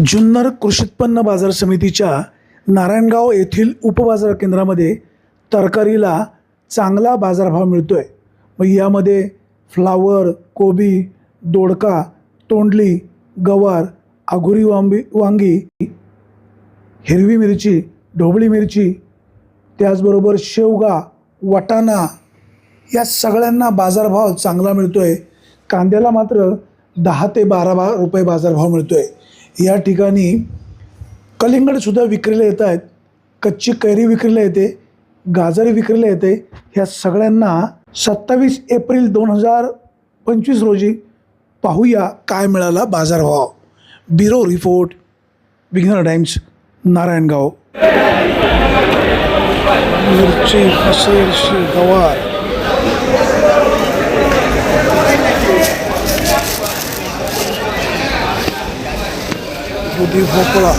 जुन्नर कृषी उत्पन्न बाजार समितीच्या नारायणगाव येथील उपबाजार केंद्रामध्ये तरकारीला चांगला बाजारभाव मिळतो आहे मग यामध्ये फ्लावर कोबी दोडका तोंडली गवार आघुरी वांबी वांगी हिरवी मिरची ढोबळी मिरची त्याचबरोबर शेवगा वाटाणा या सगळ्यांना बाजारभाव चांगला मिळतो आहे कांद्याला मात्र दहा ते बारा बा रुपये बाजारभाव मिळतो आहे या ठिकाणी कलिंगडसुद्धा विक्रीला येत आहेत. कच्ची कैरी विक्रीला येते गाजर विक्रीला येते. ह्या सगळ्यांना सत्तावीस एप्रिल दोन हजार पंचवीस रोजी पाहूया काय मिळाला बाजारभाव. Bureau report Vighnahar Times Narayangaon. मिरची फसेरशी गवार. दुधी भोपळा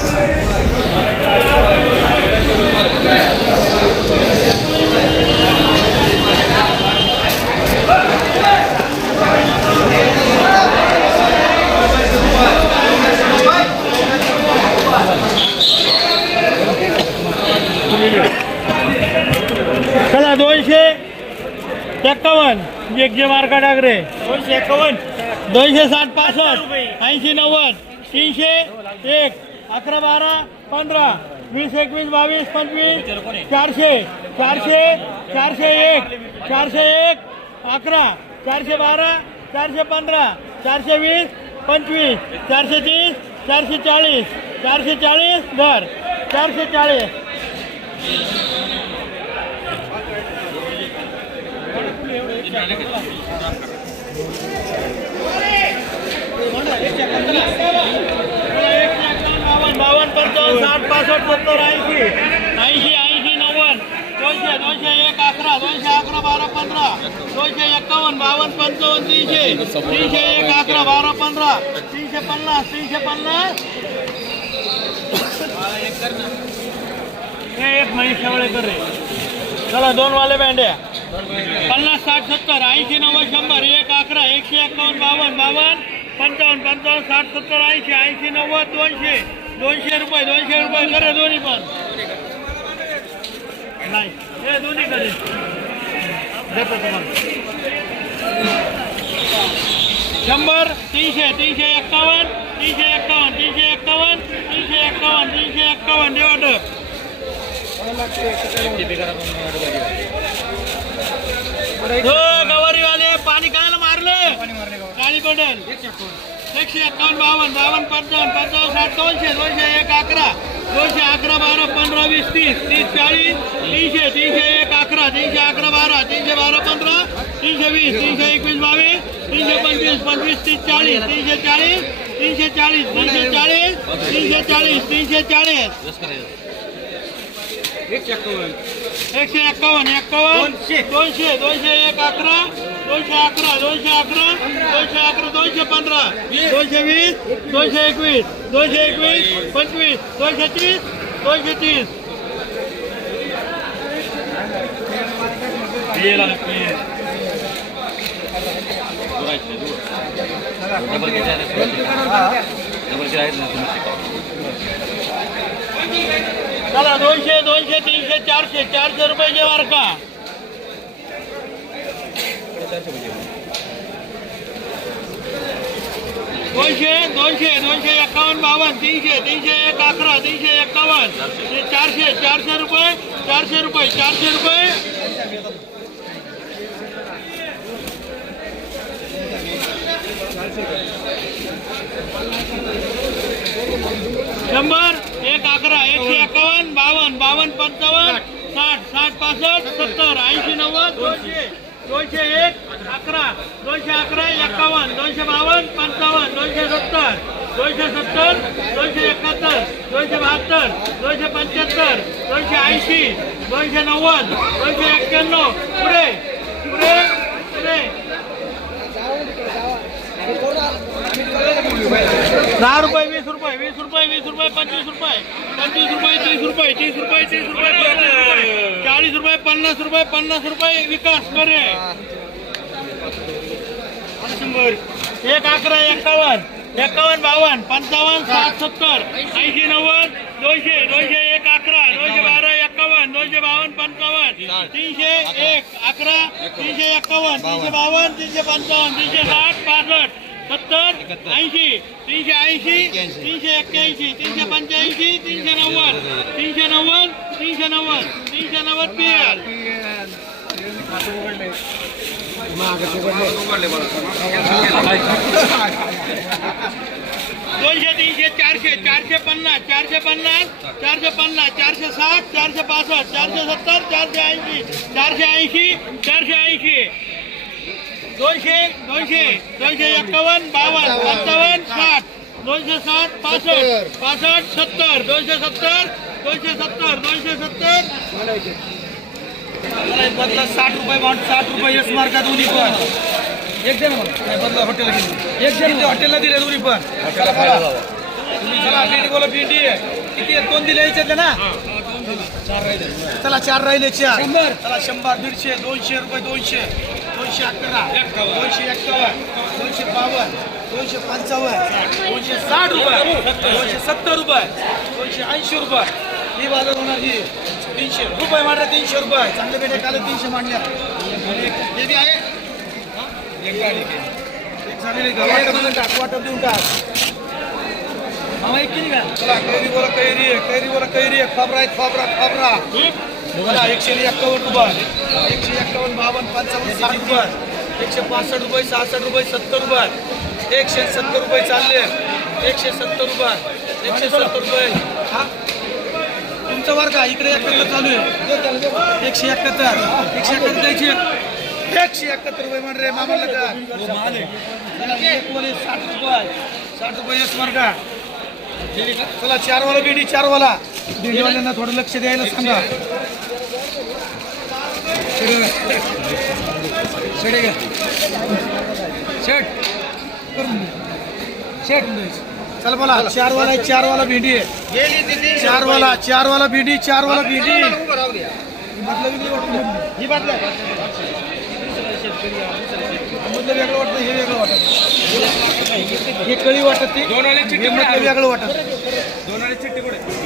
चला दोनशे एक्कावन्न. एक जे मार्का टाकरे दोनशे एक्कावन्न. दोनशे साठ पासष्ट. ऐंशी नव्वद. तीनशे एक, अकरा, बारा, पंधरा, वीस, एकवीस, बावीस, पंचवीस, चारशे चारशे चारशे एक चारशे एक, अकरा, चारशे बारा, चारशे पंधरा, चारशे वीस, पंचवीस, चारशे तीस, चारशे चाळीस चारशे चाळीस दर चारशे चाळीस. बावन्न बावन्न पंचावन्न साठ पासष्ट सत्तर ऐंशी. ऐंशी ऐंशी नव्वद. दोनशे दोनशे एक अकरा. दोनशे अकरा बारा पंधरा. दोनशे एक्कावन्न बावन्न पंचावन्न तीनशे. तीनशे एक अकरा बारा पंधरा. तीनशे पन्नास तीनशे पन्नास. हे एक महेश शेवळेकर रे. चला दोन वाले बँड्या. पन्नास साठ सत्तर ऐंशी नव्वद शंभर. एक अकरा एकशे एक्कावन्न बावन्न बावन्न पंचावन्न पंचावन्न साठ सत्तर ऐंशी ऐंशी नव्वद दोनशे. दोनशे रुपये दोनशे रुपये करे दोन्ही पण. नाही हे दोन्ही करे देतो तुम्हाला. शंभर तीनशे तीनशे एक्कावन्न तीनशे एक्कावन्न तीनशे एक्कावन्न तीनशे एक्कावन्न तीनशे एक्कावन्न दे वाटप हो, गवारीवाले पाणी कायला मारलं? काळी पडेल एकशे एकावन्न बावन्न बावन्न पंचावन्न पंचावन्न साठ दोनशे दोनशे एक अकरा दोनशे अकरा बारा पंधरा वीस तीस तीस चाळीस तीनशे तीनशे एक अकरा तीनशे अकरा बारा तीनशे बारा पंधरा तीनशे वीस तीनशे एकवीस बावीस तीनशे पंचवीस पंचवीस तीस चाळीस तीनशे चाळीस तीनशे चाळीस तीनशे चाळीस तीनशे चाळीस तीनशे चाळीस एकशे एक्कावन्न एक्कावन्न दोनशे दोनशे एक अकरा दोनशे अकरा दोनशे अकरा दोनशे अकरा दोनशे पंधरा दोनशे वीस दोनशे एकवीस दोनशे एकवीस पंचवीस दोनशे तीस दोनशे तीस. चला दोनशे दोनशे तीनशे चारशे चारशे रुपये वार का दोनशे दोनशे दोनशे एकावन्न बावन्न तीनशे तीनशे एक अकरा तीनशे एकावन्न. चारशे चारशे रुपये चारशे रुपये चारशे रुपये. शंभर एक अकरा एकशे एकावन्न बावन्न बावन्न पंचावन्न साठ साठ पासष्ट सत्तर ऐंशी नव्वद. दोनशे दोनशे एक अकरा. दोनशे अकरा एकावन्न. दोनशे बावन्न पंचावन्न. दोनशे सत्तर. दोनशे सत्तर दोनशे एकाहत्तर. दोनशे बहात्तर दोनशे पंच्याहत्तर दोनशे ऐंशी दोनशे नव्वद दोनशे एक्क्याण्णव. पुढे पुढे पुढे. दहा रुपये वीस रुपये वीस रुपये वीस रुपये पंचवीस रुपये पंचवीस रुपये तीस रुपये तीस रुपये तीस रुपये रुपये. चाळीस रुपये पन्नास रुपये पन्नास रुपये विकास करे शंभर. एक अकरा एकावन्न. एकावन्न बावन्न. पंचावन्न सात सत्तर. ऐंशी नव्वद दोनशे. दोनशे एक अकरा. दोनशे बारा एकावन्न. दोनशे बावन्न पंचावन्न. तीनशे एक अकरा. तीनशे एकावन्न. तीनशे बावन्न. तीनशे पंचावन्न. तीनशे साठ पासष्ट. सत्तर ऐंशी तीनशे ऐंशी तीनशे एक्क्याऐंशी तीनशे पंच्याऐंशी तीनशे नव्वद तीनशे नव्वद तीनशे नव्वद तीनशे नव्वद दोनशे तीनशे चारशे चारशे पन्नास चारशे पन्नास चारशे पन्नास चारशे साठ चारशे पासष्ट चारशे सत्तर चारशे ऐंशी चारशे ऐंशी चारशे ऐंशी. दोनशे दोनशे दोनशे एक्कावन्न बावन्न पंचावन्न साठ. दोनशे साठ पासष्ट. पासष्ट सत्तर. दोनशे सत्तर दोनशे सत्तर दोनशे सत्तर. बदला साठ रुपये बाउंड साठ रुपये यस मार्का दोन्ही पण. एक. नाही बदला हॉटेलला गेली. एक दे ना. हॉटेलला दिले दोन्ही पण. चला भेंडी बोला भेंडी किती? दोन दिले याच्यातले ना? चार राहिले. चला चार राहिले चार. चला शंभर दीडशे दोनशे रुपये दोनशे. दोनशे अकरा. दोनशे एक्कावन्न. दोनशे बावन्न. दोनशे पंचावन्न. दोनशे साठ रुपये. दोनशे सत्तर रुपये. दोनशे ऐंशी रुपये. ही बाजार होणार ही. तीनशे. रुपये मांडल्या तीनशे रुपये. चांगले बेटे काल तीनशे मांडल्या हे बी आहे? एक झालेली देऊन टाक वाटप देऊन टाक. मामा एक किती का कैरी बोला कैरी कैरी बोला कैरी आहे. खोबरा आहे एकशे एक्कावन्न रुपये एकशे एक्कावन्न बावन्न पंचावन्न साठ रुपये एकशे पासष्ट रुपये सहासष्ट रुपये सत्तर रुपये एकशे सत्तर रुपये चालले एकशे सत्तर रुपये एकशे सत्तर रुपये हा? तुमचं वर का इकडे एकाहत्तर चालू आहे. एकशे एकाहत्तर. एकशे एकाहत्तर द्यायची एकशे एकाहत्तर रुपये म्हण रे मामाला एक साठ रुपये साठ रुपये येस मार का चला चार वाला बिडी चार वाला बिडीवाल्यांना थोडं लक्ष द्यायला सांगा. चल बोला. चार वाला चार वाला भेंडी आहे. चार वाला चार वाला भेंडी चार वाला भेंडी. ही बदला वेगळी वाटते. ही वेगळं वाटतं हे वेगळं वाटत. हे कळी वाटत ती मधलं वेगळं वाटत.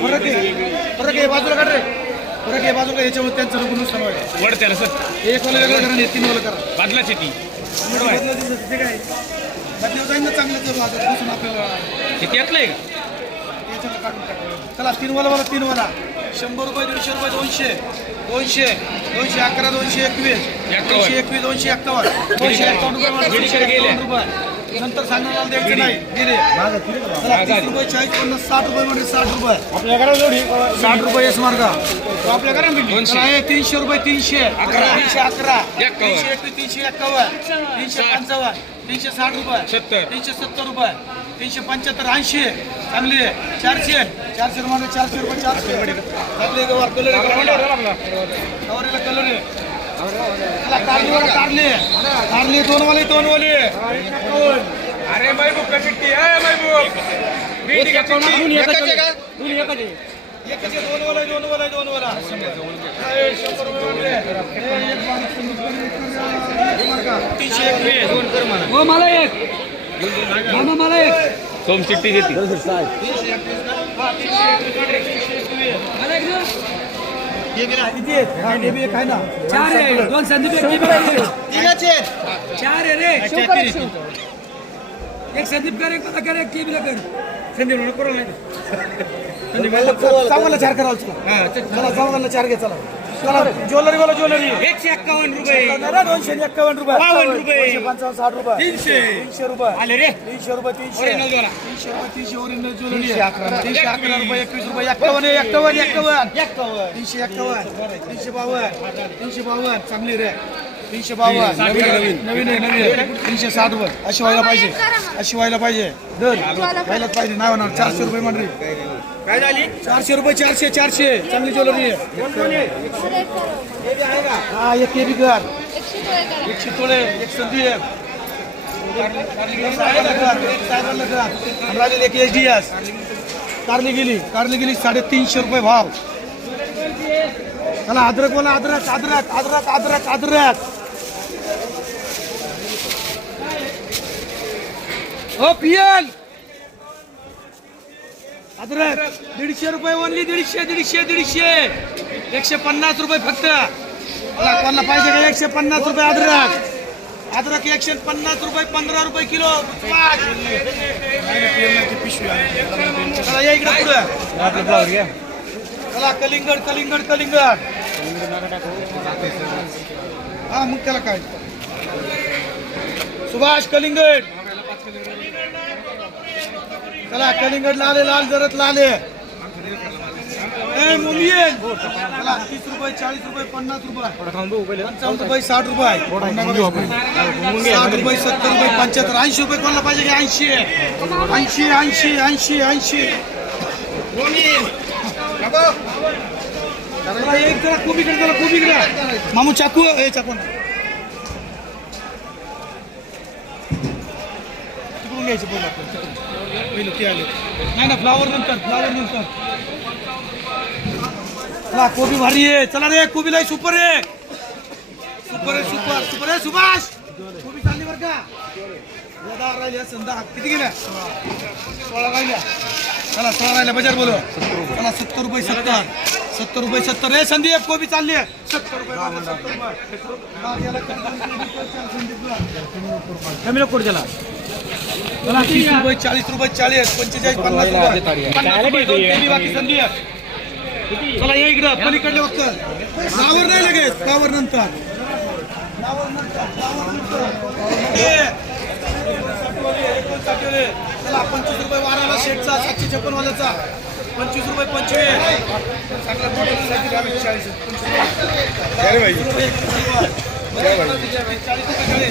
फरक आहे. फरक आहे. बाजूला काढ रे. फरक आहे बाजूला याच्यामध्ये त्यांचं नुकसान व्हायला वड त्याला सर एक वाला वेगळं करा आणि तीन वाला करा बदला दिसत ते काय बदला जाईल ना चांगलं करू आता बसून आपल्याला यातलं आहे का काढून टाकू. चला तीन वाला वाला तीन वाला शंभर रुपये दीडशे रुपये दोनशे दोनशे दोनशे अकरा दोनशे एकवीस दोनशे एकवीस दोनशे एक्कावन्न दोनशे एक्कावन्न रुपये दोनशे एक्कावन्न रुपये नंतर सांगण्याला द्यायचे नाही. दिले. चला, तीस रुपये चाळीस पन्नास साठ रुपये म्हणजे साठ रुपये. साठ रुपये येस मार्ग. दोनशे. तीनशे रुपये तीनशे. अकरा. तीनशे अकरा. एक्कावन्न. तीनशे एकवीस तीनशे एक्कावन्न. तीनशे पंचावन्न. तीनशे साठ रुपये. सत्तर. तीनशे सत्तर रुपये. तीनशे पंच्याहत्तर ऐंशी. चांगली आहे. चारशे. चारशे रुपये चारशे रुपये चारशे. आपले गवार कलर आहे, गवारीला कलर आहे. कारली वाला कारली. कारली दोन वाले दोन वाले अरे महबूब का चिट्टी आहे महबूब! भेंडी का चिट्टी एकच आहे, दोन वाला आहे, दोन वाला आहे, दोन वाला रुपये वाले. हे, एक. तीनशे एकवीस. दोन कर म्हणा हो मला एक. मामा मला एक. सोम चिट्टी घेतली? हा, तीनशे एकवीस. मला एक चार आहे दोन संदीप. चार आहे रे एक संदीप कर एक कर एक टीमला कर संदीप म्हणून करू चार चला चांगला चार घे चला ज्वेलरी बोला ज्वेलरी. एकशे एक्कावन्न रुपये. दोनशे एक्कावन्न रुपये. बावन्न रुपये. दोनशे पंचावन्न साठ रुपये. तीनशे. तीनशे रुपये. आले रे. तीनशे रुपये तीनशे. Original वाला. तीनशे रुपये तीनशे ओरिजिनल ज्वेलरी तीनशे अकरा रुपये एकवीस रुपये. एक्कावन्न एक्कावन्न एक्कावन्न. तीनशे एक्कावन्न तीनशे बावन्न. तीनशे बावन्न. चांगली रे. तीनशे बावन्न. नवीन नवीन आहे नवीन तीनशे साठ रुपये. अशी व्हायला पाहिजे. अशी व्हायला पाहिजे. दर व्हायलाच पाहिजे. नाही होणार चारशे रुपये म्हणली काय झाली? चारशे रुपये चारशे चारशे. चांगली ज्वेलरी आहे. हे बी आहे का? हा एक के बी कर एकशे तोळे एक संदीप एक एच डी एस कारली गेली कारली गेली साडेतीनशे रुपये भाव. चला अद्रक बोला अद्रक अद्रक अद्रक अद्रक अद्रक. हो पियल अद्रक दीडशे रुपये ओनली दीडशे दीडशे दीडशे. एकशे पन्नास रुपये फक्त. कोणाला पाहिजे का एकशे पन्नास रुपये अद्रक? अद्रक एकशे पन्नास रुपये पंधरा रुपये किलो. पाच. चला या इकडे पुढे. चला कलिंगड कलिंगड कलिंगड. हा मग त्याला काय? सुभाष कलिंगड. चला कलिंगड लाले लाल जरत लाले. ए, चला तीस रुपये चाळीस रुपये पन्नास रुपये. पंचावन्न रुपये साठ रुपये. साठ रुपये सत्तर रुपये पंच्याहत्तर. ऐंशी रुपये कोणाला पाहिजे की ऐंशी? ऐंशी ऐंशी ऐंशी ऐंशी. एक जरा कोबीकडे जरा कोबीकडे मामू चाकू ए चाकू. आण. घ्यायचे पहिलं आपण, पहिलं ते आले. नाही ना फ्लावर नंतर फ्लावर नंतर. चला कोबी भारी आहे. चला रे कोबीला सुपर आहे. सुपर आहे सुपर सुपर आहे सुभाष. कोबी चालली बरं का? या राहिल्या दहा. किती गेल्या? सोळा राहिल्या. चला सोळा राहिल्या. बजार बोलो चला सत्तर रुपये सत्तर. सत्तर रुपये सत्तर. रे संदीप कोबी चालली आहे. सत्तर रुपये कमी नको त्याला. तीस रुपये चाळीस रुपये चाळीस पंचेचाळीस पन्नास रुपये. पन्नास रुपये दोन केली बाकी संदीप चला या इकडं पलीकडले फक्त नावर नाही लगेच नावर नंतर. चला पंचवीस रुपये वाराला शेटचा सातशे छप्पन वाल्याचा पंचवीस रुपये पंचवीस. आहे, चाळीस रुपये चाळीस.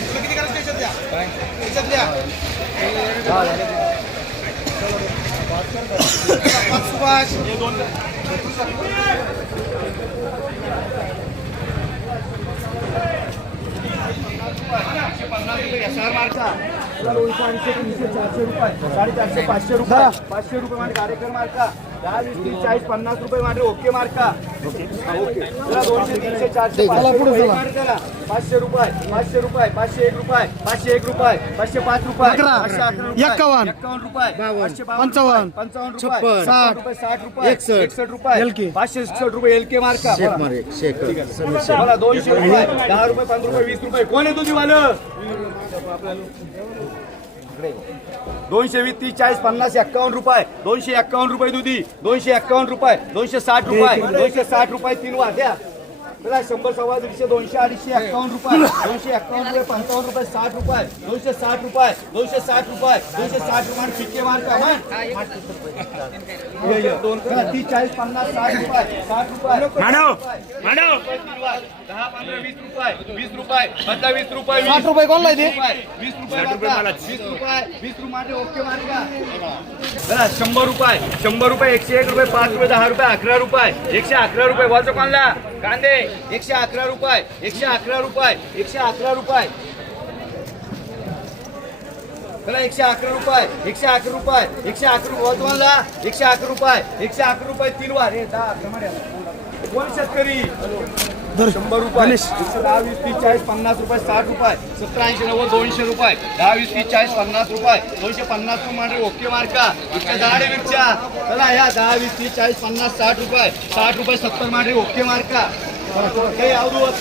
तुला किती करायचं त्याच्यात द्या. त्याच्यात द्या पाच सुभाष साडेचारशे पाचशे रुपये पाचशे रुपये माझे कार्यक्रम का दहा वीस तीस चाळीस पन्नास रुपये माझे ओके मार्का ओके चला दोनशे तीनशे चारशे पाचशे रुपये मार्काला. पाचशे रुपये पाचशे रुपये पाचशे एक रुपये पाचशे एक रुपये पाचशे पाच रुपये पाचशे अकरा रुपये एक्कावन्न. एक्कावन्न रुपये पाचशे पंचावन्न. पंचावन्न छप्पन. रुपये साठ. रुपये साठ रुपये एकसष्ट रुपये पाचशे एकसष्ट रुपये एल के मार्का मला दोनशे रुपये दहा रुपये पंधरा रुपये वीस रुपये कोण आहे तुझी वालं दोनशे वीस तीस चाळीस पन्नास एक्कावन्न रुपये. दोनशे एक्कावन्न रुपये दुधी. दोनशे एक्कावन्न रुपये. दोनशे साठ रुपये. दोनशे साठ रुपये तीन वाट्या चला शंभर सव्वा दीडशे दोनशे अडीचशे एक्कावन्न रुपये. दोनशे एक्कावन्न रुपये पंचावन्न रुपये साठ रुपये. दोनशे साठ रुपये दोनशे साठ रुपये दोनशे साठ रुपये फिक्के मार का तीस चाळीस पन्नास साठ रुपये साठ रुपये दहा पंधरा वीस रुपये वीस रुपये पंधरा वीस रुपये वीस साठ रुपये कोणला आहे ते? वीस रुपये मार्का. वीस रुपये वीस रुपये ओके मार्का बरं शंभर रुपये शंभर रुपये एकशे एक रुपये पाच रुपये दहा रुपये अकरा रुपये एकशे अकरा रुपये. वाचो कोणला? कांदे. एकशे अकरा रुपये एकशे अकरा रुपये एकशे अकरा रुपये. चला एकशे अकरा रुपये एकशे अकरा रुपये एकशे अकरा रुपये. वाचो कोणला एकशे अकरा रुपये एकशे अकरा रुपये तीन वार. हे दहा. कोण शेतकरी? शंभर रुपये. एकशे दहा वीस तीस चाळीस पन्नास रुपये साठ रुपये. सत्तर ऐंशी नव्वद दोनशे रुपये. दहा वीस तीस चाळीस पन्नास रुपये. दोनशे पन्नास रुपये ओके मार्का. इतक्या दहा विकच्या चला या दहा वीस तीस चाळीस पन्नास साठ रुपये. साठ रुपये सत्तर म्हणजे ओके मार्का. Coloquei a lua.